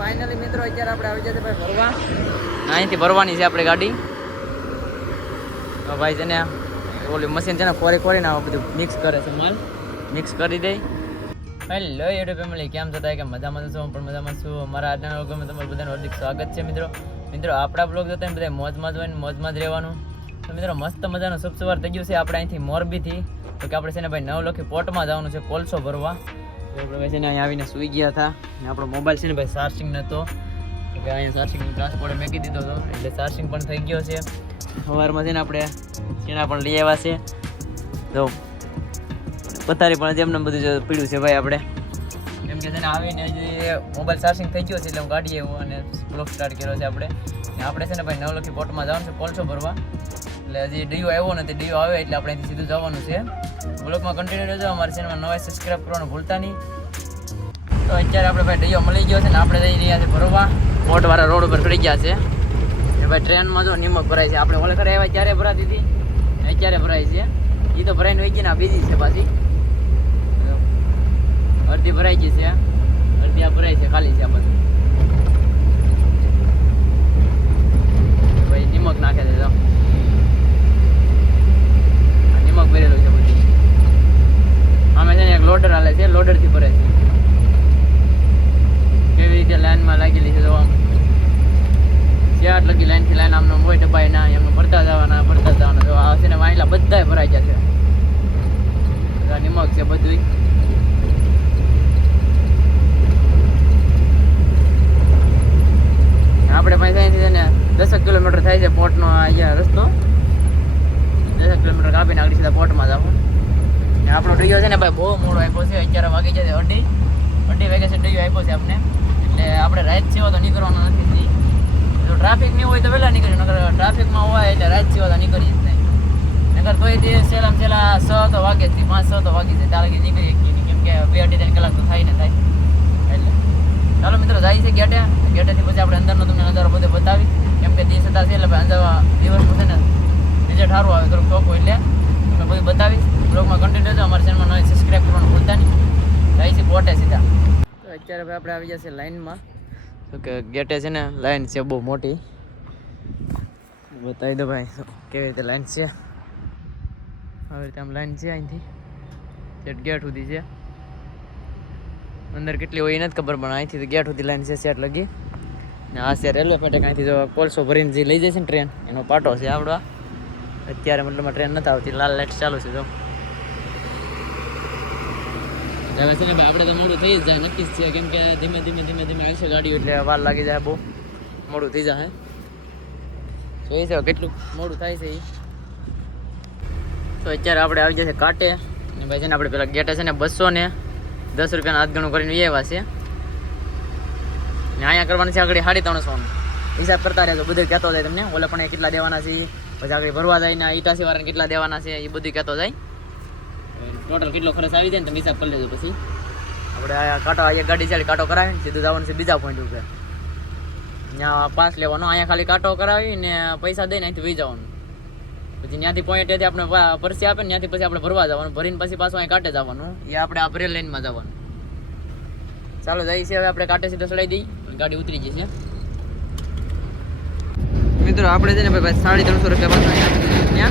Finally મિત્રો અત્યારે આપણે આવી જશે ભાઈ ભરવા. અહીંથી ભરવાની છે આપણે ગાડી. ભાઈ છે ને ઓલી મશીન છે ને ખોરીને આ બધું મિક્સ કરે છે, માલ મિક્સ કરી દે. હેલો યુટ્યુબ ફેમિલી, કેમ છો? કે મજામાં છું, પણ મજામાં છું. મારા આજના વ્લોગમાં તમારું બધાનું હાર્દિક સ્વાગત છે. મિત્રો આપણા બ્લોગ જોતા બધા મોજમાં જ હોય ને મોજમાં જ રહેવાનું. તો મિત્રો મસ્ત મજાનું શુભ સવાર થઈ ગયું છે આપણે અહીંથી મોરબીથી. તો કે આપણે છે ને ભાઈ નવલખી પોર્ટમાં જવાનું છે કોલસો ભરવા. તો આપણે છે ને અહીંયા આવીને સૂઈ ગયા હતા ને આપણો મોબાઈલ છે ને ભાઈ ચાર્જિંગ નહોતો, તો કે અહીંયા ચાર્જિંગ ટ્રાન્સપોર્ટે મેકી દીધો હતો, એટલે ચાર્જિંગ પણ થઈ ગયો છે. સવારમાં છે ને આપણે ચણા પણ લઈ આવ્યા છે. તો પથારી પણ જેમને બધું પીડ્યું છે ભાઈ આપણે, કેમ કે છે ને આવીને હજી મોબાઈલ ચાર્જિંગ થઈ ગયો છે એટલે હું ગાડી આવ્યો અને બ્લોગ સ્ટાર્ટ કર્યો છે આપણે છે ને ભાઈ નવલખી પોર્ટમાં જવાનું છે કોલસો ભરવા. એટલે હજી ડીઓ આવ્યો નથી, ડીઓ આવે એટલે આપણે અહીંથી સીધું જવાનું છે. બ્લોગમાં કન્ટિન્યુ રહેજો, અમારી ચેનલમાં નવા સબસ્ક્રાઈબ કરવાનું ભૂલતા નહીં. તો અત્યારે આપણે ભાઈ ડીઓ મળી ગયો છે ને આપણે જઈ રહ્યા છે ભરવા. પોર્ટવાળા રોડ ઉપર ચડી ગયા છે ને ભાઈ ટ્રેનમાં જો નિમક ભરાય છે. આપણે ઓલે ઘરે આવ્યા ત્યારે ભરાતી હતી, અત્યારે ભરાય છે. એ તો ભરાઈને વહી ગઈ ને, આ બીજી છે પાછી. અડધી ભરાઈ ગઈ છે, અડધી આ ભરાઈ છે, ખાલી છે આ બધું. ભાઈ નિમક નાખે છે, તો નિમક ભરેલું છે બધું. અમે છે ને એક લોડર હાલે છે, લોડરથી ભરે છે. કેવી રીતે લાઈનમાં લાગેલી છે જોવા. જ્યાં લગી લાઈનથી લાઈન આમનો હોય ડબ્બાઈ ના, એમને ભરતા જવાના જો આ છે ને વાયલા બધા ભરાઈ ગયા છે. નિમક છે બધું. આપણે પાસે અહીંથી છે ને 10 કિલોમીટર થાય છે પોર્ટનો અહીંયા રસ્તો. 10 કિલોમીટર કાપીને આગળ સીધા પોર્ટમાં જવું. આપણો ડીઓ છે ને ભાઈ બહુ મોડો આપ્યો છે, 11 વાગી જશે. અઢી વાગે છે ડીઓ આપ્યો છે આપણે. એટલે આપણે રાત સેવા તો નીકળવાનો નથી. જો ટ્રાફિક નહીં હોય તો વહેલા નીકળીએ, નકર ટ્રાફિકમાં હોય એટલે રાત સેવા તો નીકળીએ જ નહીં. નકર તોય તે છેલ્લામાં છેલ્લા 6 તો વાગે જ, 5-6 તો વાગી જાય ત્યાં લગી નીકળીએ કેમ કે 2-2.5 કલાક તો થાય ને થાય. એટલે ચાલો મિત્રો જાય છે ગેટેથી પછી આપણે અંદરનો તમને નજારો બધો બતાવી, કેમ કે દિવસ હતા છે એટલે ભાઈ અંદર દિવસનું છે ને રિઝલ્ટ સારું આવે થોડુંક ચોખ્ખું, એટલે તમને બધું બતાવીશ. બ્લોગમાં કન્ટિન્યુ રહેજો, અમારી ચેનલમાં નવી સબસ્ક્રાઈબ કરવાનું ભૂલતા નહીં. જાય છે પોર્ટે સીધા. તો અત્યારે ભાઈ આપણે આવી જશે લાઈનમાં. તો કે ગેટે છે ને લાઈન છે બહુ મોટી, બતાવી દો ભાઈ કેવી રીતે લાઈન છે. આવી રીતે આમ લાઈન છે અહીંથી સેટ ગેટ સુધી છે. અંદર કેટલી હોય એ નથી ખબર, પણ અહીંથી ગેટ સુધી લાઈન છે સેટ લગી. ને આ છે રેલવે ફાટક. અહીંથી જો કોલસો ભરીને જે લઈ જાય છે ને ટ્રેન, એનો પાટો છે આપણો. અત્યારે મતલબમાં ટ્રેન નથી આવતી, લાલ લાઈટ ચાલુ છે. જો હવે છે ને ભાઈ આપણે તો મોડું થઈ જ જાય, નક્કી જ છે, કેમ કે ધીમે ધીમે આવશે ગાડીઓ એટલે વાર લાગી જાય, બહુ મોડું થઈ જાય. જોઈ છે કેટલું મોડું થાય છે એ. તો અત્યારે આપણે આવી જશે કાંટે. ને ભાઈ છે ને આપણે પેલા ગેટે છે ને 210 રૂપિયાના હાથગણું કરીને એવા છે. ને અહીંયા કરવાનું છે આગળ 350. હિસાબ કરતા રહેજો, બધું કહેતો જાય તમને. ઓલે પણ કેટલા દેવાના છે, પછી આગળ ભરવા જાય ને ઈટાસી વાળાને કેટલા દેવાના છે એ બધું કહેતો જાય. ટોટલ કેટલો ખર્ચ આવી જાય ને તમે હિસાબ કરી લેજો. પછી આપણે આ કાંટો અહીંયા ગાડી ચાલી કાંટો કરાવીને સીધું જવાનું છે બીજા પોઈન્ટ ઉપર. ત્યાં પાસ લેવાનો, અહીંયા ખાલી કાંટો કરાવી ને પૈસા દઈને અહીંથી વહી જવાનું. પછી ત્યાંથી પોઈન્ટેથી આપણે પરસી આપે ને ત્યાંથી પછી આપણે ભરવા જવાનું, ભરીને પછી પાછું અહીં કાંટે જવાનું. એ આપણે આ ભરેલ લાઈનમાં જવાનું. ચાલો જઈએ છીએ હવે આપણે કાંટે સીધા ચડાવી દઈએ, ગાડી ઉતરી જશે. મિત્રો આપણે છે ને ભાઈ 350 રૂપિયા પાછા અહીંયા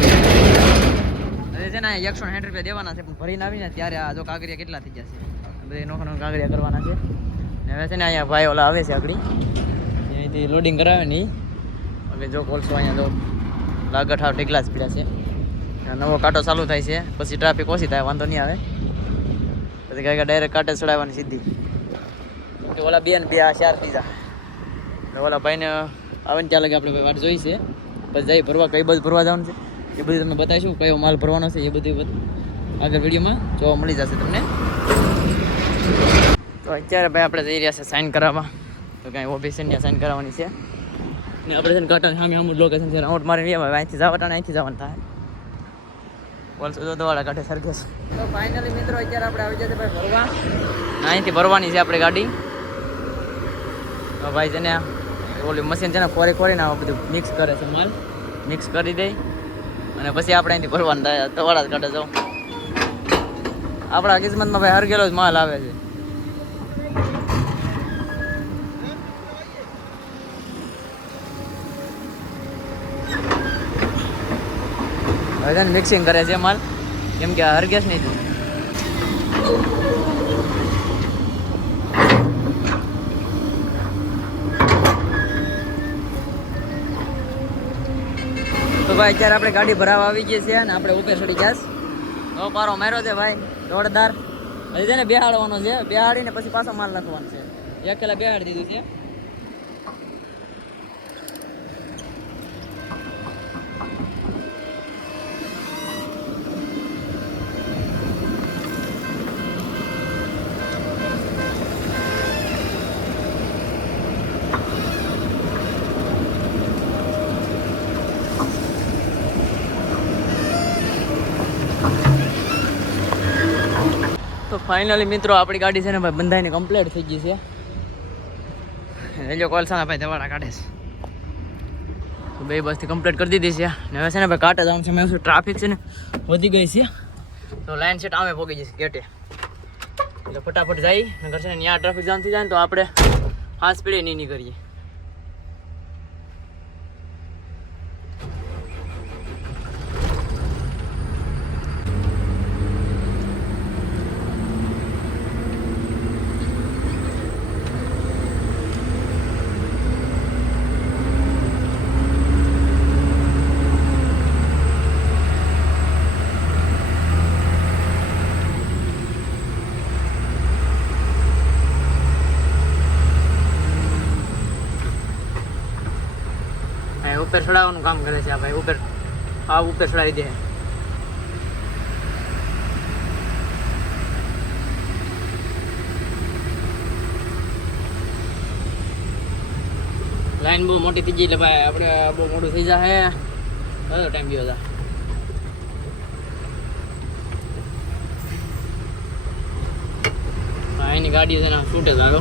હવે છે ને 160 રૂપિયા દેવાના છે, પણ ભરીને આવીને ત્યારે આ જો કાગરિયા કેટલા થઈ જશે, બધી નોખા કાગરિયા કરવાના છે. ને હવે છે ને અહીંયા ભાઈ ઓલા આવે છે આગળ, અહીંથી લોડિંગ કરાવે ને હવે જો કોલસો અહીંયા જો લાગઠ હાવ ઢીકલા જ પડ્યા છે. નવો કાંટો ચાલુ થાય છે પછી ટ્રાફિક ઓછી થાય, વાંધો નહીં આવે. પછી કાંઈ ડાયરેક્ટ કાંટે ચડાવવાની સીધી. ઓલા 2 ને 2 આ 4 બીજા ઓલા ભાઈને આવે ને ત્યાં લગે આપણે વાટ જોઈ છે. પછી જઈ ભરવા, કઈ બાજુ ભરવા જવાનું છે એ બધું તમને બતાવીશું, કયો માલ ભરવાનો છે એ બધું આગળ વિડીયોમાં જોવા મળી જશે તમને. તો અત્યારે ભાઈ આપણે જઈ રહ્યા છે સાઇન કરાવવા. તો કાંઈ ઓફિસ ત્યાં સાઇન કરાવવાની છે ને આપણે છે ને કાંટાની સામે અમુક લોકેશન છે, રાઉન્ડ મારીને અહીંથી જવાનું થાય. બોલશો જો દવાડા કાંઠે સરખે છે. તો ફાઇનલી મિત્રો અત્યારે આપણે આવી જશે ભાઈ ભરવા. અહીંથી ભરવાની છે આપણે ગાડી. તો ભાઈ છે ને ઓલી મશીન છે ને ખોરીને આ બધું મિક્સ કરે છે, માલ મિક્સ કરી દે અને પછી આપણે અહીંથી ભરવાનું થાય. દવાડા જ કાઢે જાઉં. આપણા કિસ્મતમાં ભાઈ હરગેલો જ માલ આવે છે. હવે મિક્સિંગ કરે છે માલ, કેમ કે હરગેસ નહીં થયું. તો ભાઈ અત્યારે આપણે ગાડી ભરાવા આવી ગઈ છે અને આપણે ઉપર ચડી ગેસ તો પારો માર્યો છે ભાઈ જોરદાર. હજી છે ને બેહાડવાનો છે, બેહાડીને પછી પાછો માલ નાખવાનો છે. એક ખેલા બેહાડી દીધું છે. તો ફાઇનલી મિત્રો આપણી ગાડી છે ને ભાઈ બંધાઈને કમ્પ્લીટ થઈ ગઈ છે. રેજો કોલસાના ભાઈ દવાડા કાઢે છે. તો બે બસથી કમ્પ્લીટ કરી દીધી છે ને હવે છે ને ભાઈ કાંટે જવાનું છે. મેં શું ટ્રાફિક છે ને વધી ગઈ છે તો લાઈન સેટ આમે પહોંચી જશે ગેટે, એટલે ફટાફટ જાય નગર છે ને ત્યાં ટ્રાફિક જામ થઈ જાય ને તો આપણે હા સ્પીડે નહીં કરીએ. ઉપર ચડાવવાનું કામ કરે છે આ ભાઈ. ઉપર ચડાવી દે. લાઈન બહુ મોટી થઈ ગઈ એટલે ભાઈ આપણે બહુ મોટું થઈ જાય. બધો ટાઈમ ગયો હતા. એની ગાડી છે ને છૂટે સારો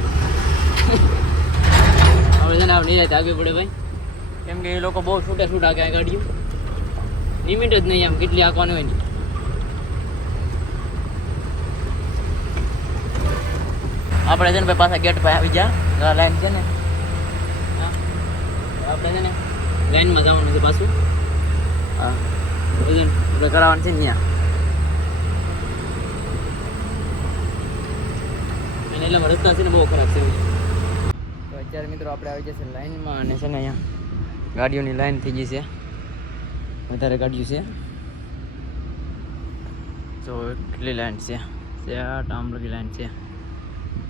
હવે છે ને આપણે નિરાતે આગળ પડે ભાઈ, કેમ કે એ લોકો બહુ છૂટે છૂટ આગે ગાડીઓ લિમિટ જ નહીં આમ કેટલી આંકવાનું હોય ને. આપણે છે ને ભાઈ પાછા ગેટ પાસે આવી ગયા. લાઈન છે ને આપણે છે ને લાઈનમાં જવાનું છે પાછું. હા વજન આપણે કરાવવાનું છે ને ત્યાં એટલે રસ્તા છે ને બહુ ખરાબ છે. તો અત્યારે મિત્રો આપણે આવી જશે લાઈનમાં અને છે ને અહીંયા ગાડીઓની લાઈન થઈ ગઈ છે, વધારે ગાડીઓ છે. તો કેટલી લાઈન છે આટલી લાઈન છે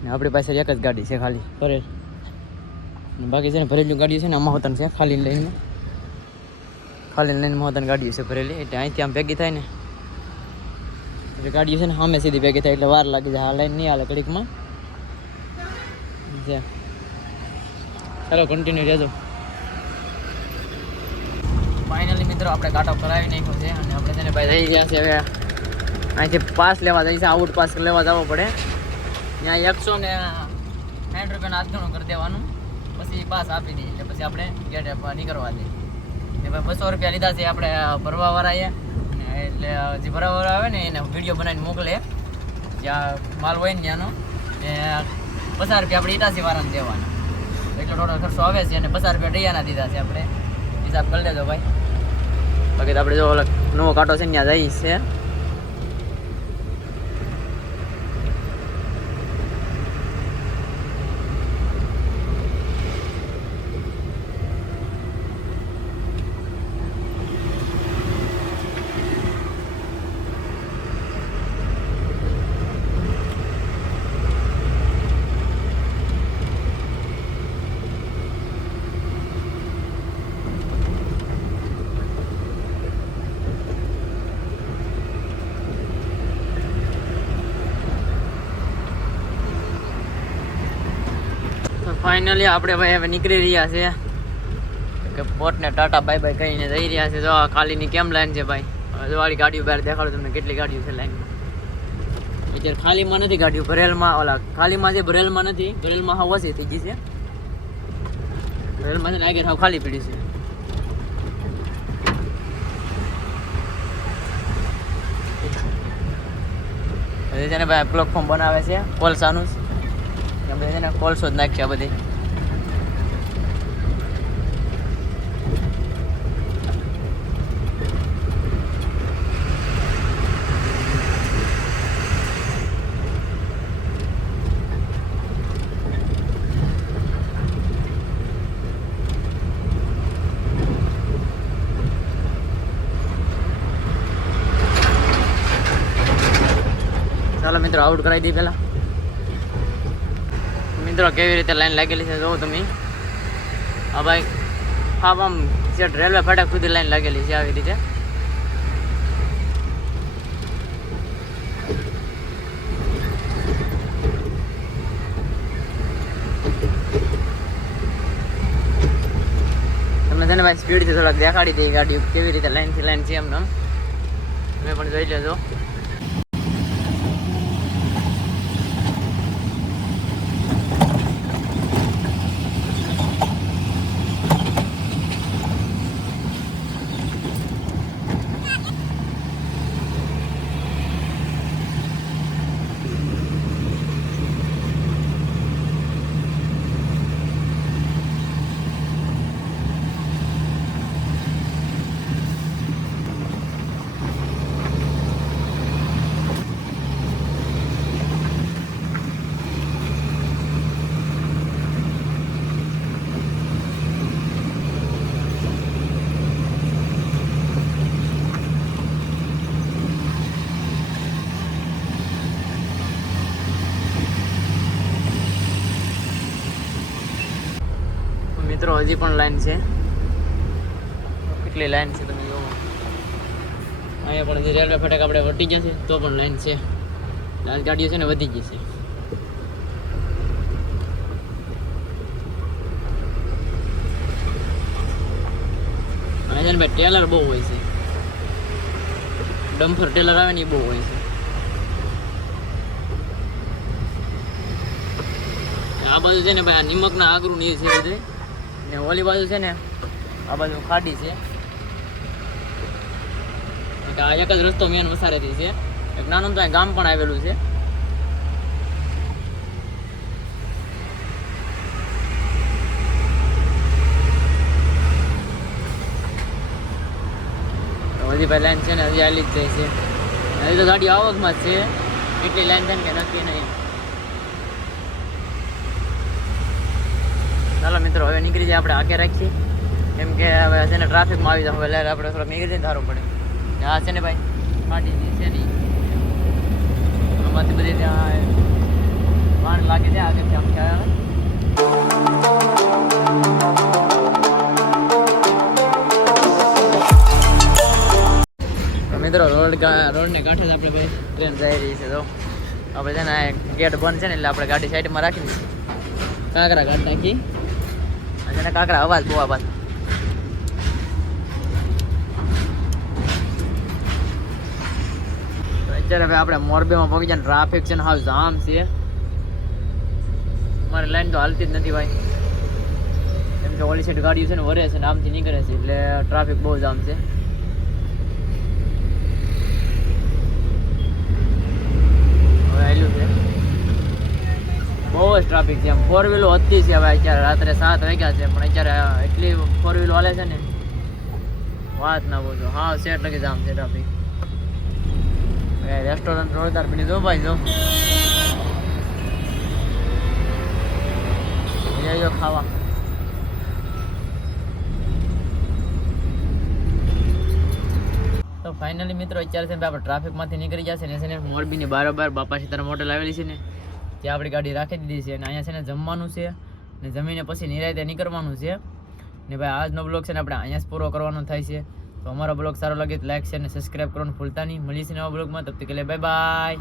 ને આપણી પાસે એક જ ગાડી છે ખાલી ભરેલ. બાકી છે ને ભરેલી ગાડીઓ છે ને મહત્તમ છે ખાલી લાઈનમાં મહત્તમ ગાડીઓ છે ભરેલી. એટલે અહીંથી આમ ભેગી થાય ને એટલે ગાડીઓ છે ને સામે સીધી ભેગી થાય એટલે વાર લાગી જાય. આ લાઈન નહીં હાલે ઘડીકમાં. ચાલો કન્ટિન્યુ રહેજો. ફાઇનલી મિત્રો આપણે કાંટો કરાવી નાખ્યો છે અને આપણે તેને ભાઈ થઈ ગયા છે. હવે અહીંથી પાસ લેવા જઈએ છે, આઉટ પાસ લેવા જવો પડે. ત્યાં 160 રૂપિયાનું આજનું કરી દેવાનું, પછી પાસ આપી દઈએ એટલે પછી આપણે ગેટ નીકળવા દઈએ. ને ભાઈ 200 રૂપિયા લીધા છે આપણે ભરવાવાળાએ. એટલે જે ભરવાવાળા આવે ને એને વિડીયો બનાવીને મોકલે જ્યાં માલ હોય ને ત્યાંનો. ને 50 રૂપિયા આપણે ઇટાસીવાળાને દેવાના. એટલો ટોટલ ખર્ચો આવે છે અને 50 રૂપિયા ડૈયાના દીધા છે. આપણે હિસાબ કરી લેજો ભાઈ. બાકી તો આપણે જો નવો કાંટો છે ને ત્યાં જઈએ છે. ફાઇનલી આપણે ભાઈ હવે નીકળી રહ્યા છે કે પોટને ટાટા બાય બાય કહીને જઈ રહ્યા છે. જો આ ખાલીની કેમ લાઈન છે ભાઈ. હવે વાળી ગાડીઓ બહાર દેખાડો તમને કેટલી ગાડીઓ છે લાઈનમાં. અત્યારે ખાલીમાં નથી ગાડીઓ, ભરેલમાં ઓલા ખાલીમાં છે, ભરેલમાં નથી. ભરેલમાં હાવ ઓછી થઈ ગઈ છે. ભરેલમાં છે ને આગળ હાવ ખાલી પડી છે. હજી છે ને ભાઈ પ્લેટફોર્મ બનાવે છે કોલસાનું. આપણે છે ને કોલસો જ નાખ્યા બધી. મિત્રો આઉટ કરાવી દઈએ પહેલાં. મિત્રો કેવી રીતે લાઈન લાગેલી છે જોવો તમે. હા ભાઈ હા આમ રેલવે ફાટક સુધી લાઈન લાગેલી છે આવી રીતે. તમને છે ને ભાઈ સ્પીડથી થોડાક દેખાડી દઈ ગાડી કેવી રીતે લાઈનથી લાઈન છે એમને તમે પણ જોઈ લેજો. મિત્રો હજી પણ લાઈન છે. કેટલી લાઈન છે તમે જોવો. અહીંયા પણ હજી રેલવે ફાટક આપણે વટી જશે તો પણ લાઈન છે. ગાડીઓ છે ને વધી જશે. અહીંયા છે ને ભાઈ ટેલર બહુ હોય છે. ડમ્ફર ટેલર આવે ને એ બહુ હોય છે. આ બાજુ છે ને ભાઈ આ નિમકના આગરું ની છે બધું. ને ઓલી બાજુ છે ને આ બાજુ ખાડી છે. આ એક જ રસ્તો મેન વસારેથી છે. એક નાનું તો ગામ પણ આવેલું છે. હજી ભાઈ લાઈન છે ને હજી આલી જ જાય છે. હજી તો ગાડી આવકમાં જ છે. એટલી લાઈન છે ને કે નક્કી નહીં. ચાલો મિત્રો હવે નીકળી જાય આપણે આગે રાખીએ કેમ કે હવે છે ને ટ્રાફિકમાં આવી જાય. હવે લહેર આપણે થોડોક નીકળી જાય સારું પડે. હા છે ને ભાઈ ગાડી છે નહીં આમાંથી બધી ત્યાં વાણ લાગે છે આગળથી આમ ખ્યાલ. મિત્રો રોડને કાંઠે જ આપણે ભાઈ ટ્રેન જઈ રહી છે. તો આપણે છે ને ગેટ બંધ છે ને એટલે આપણે ગાડી સાઈડમાં રાખીને કાંકરા કાઢ નાખી. અને કાંકરા અવાજ બહુ અવાજ. અત્યારે ભાઈ આપણે મોરબીમાં પહોંચી જાય. ટ્રાફિક છે ને હાવ જામ છે. મારી લાઈન તો હાલતી જ નથી ભાઈ કેમ કે ઓલી સાઈડ ગાડીઓ છે ને વરે છે ને આમથી નીકળે છે એટલે ટ્રાફિક બહુ જામ છે. હવે આવેલું છે બહુ જ ટ્રાફિક છે. એમ ફોર વ્હીલો હતી છે. હવે અત્યારે રાત્રે 7 વાગ્યા છે પણ અત્યારે એટલી ફોર વ્હીલો હાલે છે ને વાત ના બોલો. હા સેટ લગી જામ છે ટ્રાફિક. રેસ્ટોરન્ટ જોરદાર બની દો ભાઈ. જો ખાવા તો ફાઇનલી મિત્રો અત્યારે છે આપણે ટ્રાફિકમાંથી નીકળી જશે ને છે ને મોરબીની બારોબાર બાપા સીતારામ હોટલ આવેલી છે ને ત્યાં આપણી ગાડી રાખી દીધી છે. અને અહીંયા છે ને જમવાનું છે ને જમીને પછી નિરાંતે નીકળવાનું છે. ને ભાઈ આજનો બ્લોગ છે ને આપણે અહીંયા જ પૂરો કરવાનો થાય છે. તો અમારો બ્લોગ સારો લાગે તો લાઈક શેર અને સબસ્ક્રાઈબ કરવાનું ભૂલતા નહીં. મળીશું નવા બ્લોગમાં. તબ તક કે લીએ બાય બાય.